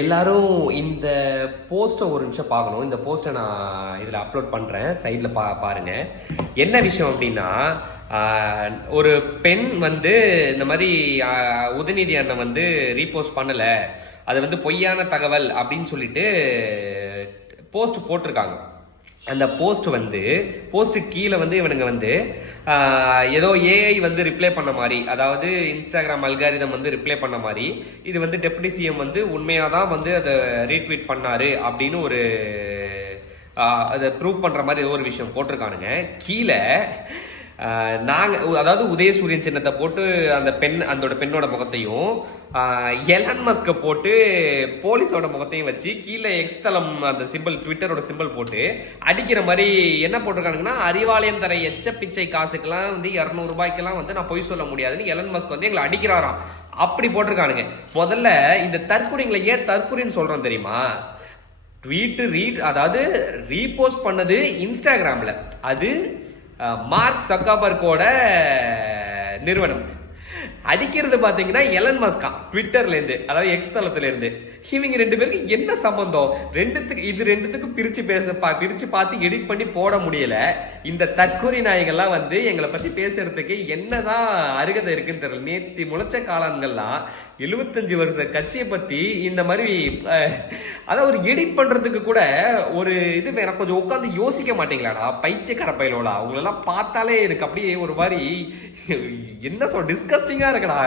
எல்லாரும் இந்த போஸ்ட்டை ஒரு நிமிஷம் பார்க்கணும். இந்த போஸ்ட்டை நான் இதில் அப்லோட் பண்ணுறேன், சைடில் பாருங்கள். என்ன விஷயம் அப்படின்னா, ஒரு பெண் வந்து இந்த மாதிரி உதயநிதி அண்ணன் வந்து ரீபோஸ்ட் பண்ணலை, அது வந்து பொய்யான தகவல் அப்படின்னு சொல்லிட்டு போஸ்ட் போட்டிருக்காங்க. அந்த போஸ்ட் கீழே வந்து இவனுங்க வந்து ஏதோ ஏஐ வந்து ரிப்ளை பண்ண மாதிரி, அதாவது இன்ஸ்டாகிராம் அல்காரிதம் வந்து ரிப்ளை பண்ண மாதிரி, இது வந்து டெப்டி சிஎம் வந்து உண்மையாக தான் வந்து அதை ரீட்வீட் பண்ணாரு அப்படின்னு ஒரு அதை ப்ரூவ் பண்ணுற மாதிரி ஏதோ ஒரு விஷயம் போட்டிருக்கானுங்க. கீழே அதாவது உதயசூரியன் சின்னத்தை போட்டு அந்த பெண்ணோட முகத்தையும் எலன் மஸ்கை போட்டு போலீஸோட முகத்தையும் வச்சு கீழே எக்ஸ் தளம் அந்த சிம்பிள், ட்விட்டரோட சிம்பிள் போட்டு அடிக்கிற மாதிரி என்ன போட்டிருக்கானுங்கன்னா, அறிவாலயம் தர எச்ச பிச்சை காசுக்கெல்லாம் வந்து 200 ரூபாய்க்கெல்லாம் வந்து நான் பொய் சொல்ல முடியாதுன்னு எலன் மஸ்க் வந்து எங்களை அடிக்கிறாராம். அப்படி போட்டிருக்கானுங்க. முதல்ல இந்த தற்கொலைங்களை ஏன் தற்கொலைன்னு சொல்றோம் தெரியுமா? அதாவது ரீபோஸ்ட் பண்ணது இன்ஸ்டாகிராம்ல, அது மார்க் சக்கர்பர்கோட நிறுவனம். அடிக்கிறது பாத்தீங்கன்னா எலன் மஸ்கா ட்விட்டர்லேருந்து, அதாவது எக்ஸ் தளத்திலேருந்து. இவங்க 2 பேருக்கு என்ன சம்பந்தம்? ரெண்டுத்துக்கும் பிரிச்சு பார்த்து எடிட் பண்ணி போட முடியல. இந்த தற்கொலை நாய்கள்லாம் வந்து எங்களை பத்தி பேசுறதுக்கு என்னதான் அருகதை இருக்குன்னு தெரியல. நேற்று முளைச்ச காலங்கள்லாம் 75 வருஷ கட்சியை பத்தி இந்த மாதிரி அதாவது ஒரு எடிட் பண்றதுக்கு கூட ஒரு இது எனக்கு கொஞ்சம் உட்காந்து யோசிக்க மாட்டீங்களாடா பைத்தியக்கார பயிலோடா. அவங்களெல்லாம் பார்த்தாலே இருக்கு அப்படியே ஒரு மாதிரி என்ன டிஸ்கஸ்டிங்கா இருக்குடா.